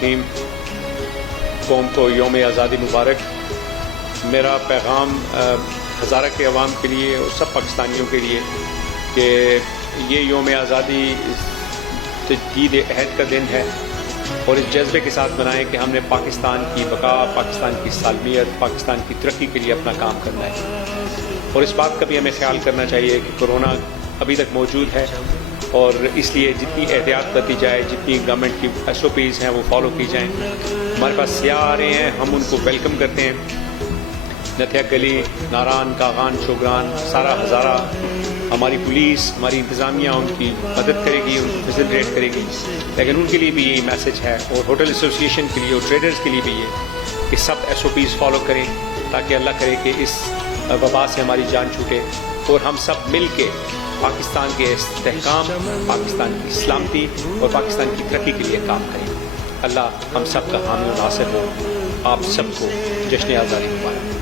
الرحیم. قوم کو یوم آزادی مبارک. میرا پیغام ہزارہ کے عوام کے لیے اور سب پاکستانیوں کے لیے کہ یہ یوم آزادی تجدید عہد کا دن ہے اور اس جذبے کے ساتھ منائیں کہ ہم نے پاکستان کی بقا، پاکستان کی سالمیت، پاکستان کی ترقی کے لیے اپنا کام کرنا ہے. اور اس بات کا بھی ہمیں خیال کرنا چاہیے کہ کورونا ابھی تک موجود ہے اور اس لیے جتنی احتیاط کرتی جائے، جتنی گورنمنٹ کی SOPs ہیں وہ فالو کی جائیں. ہمارے پاس سیاح آ رہے ہیں، ہم ان کو ویلکم کرتے ہیں. نتھیا گلی، ناران، کاغان، شوگران، سارا ہزارہ، ہماری پولیس، ہماری انتظامیہ ان کی مدد کرے گی، ان کو فیسیلیٹیٹ کرے گی. لیکن ان کے لیے بھی یہی میسج ہے اور ہوٹل ایسوسیشن کے لیے اور ٹریڈرز کے لیے بھی یہ کہ سب SOPs فالو کریں تاکہ اللہ کرے کہ اس وبا سے ہماری جان چھوٹے اور ہم سب مل کے پاکستان کے استحکام، پاکستان کی سلامتی اور پاکستان کی ترقی کے لیے کام کریں. اللہ ہم سب کا حامی و ناصر ہو. آپ سب کو جشن آزادی مبارک.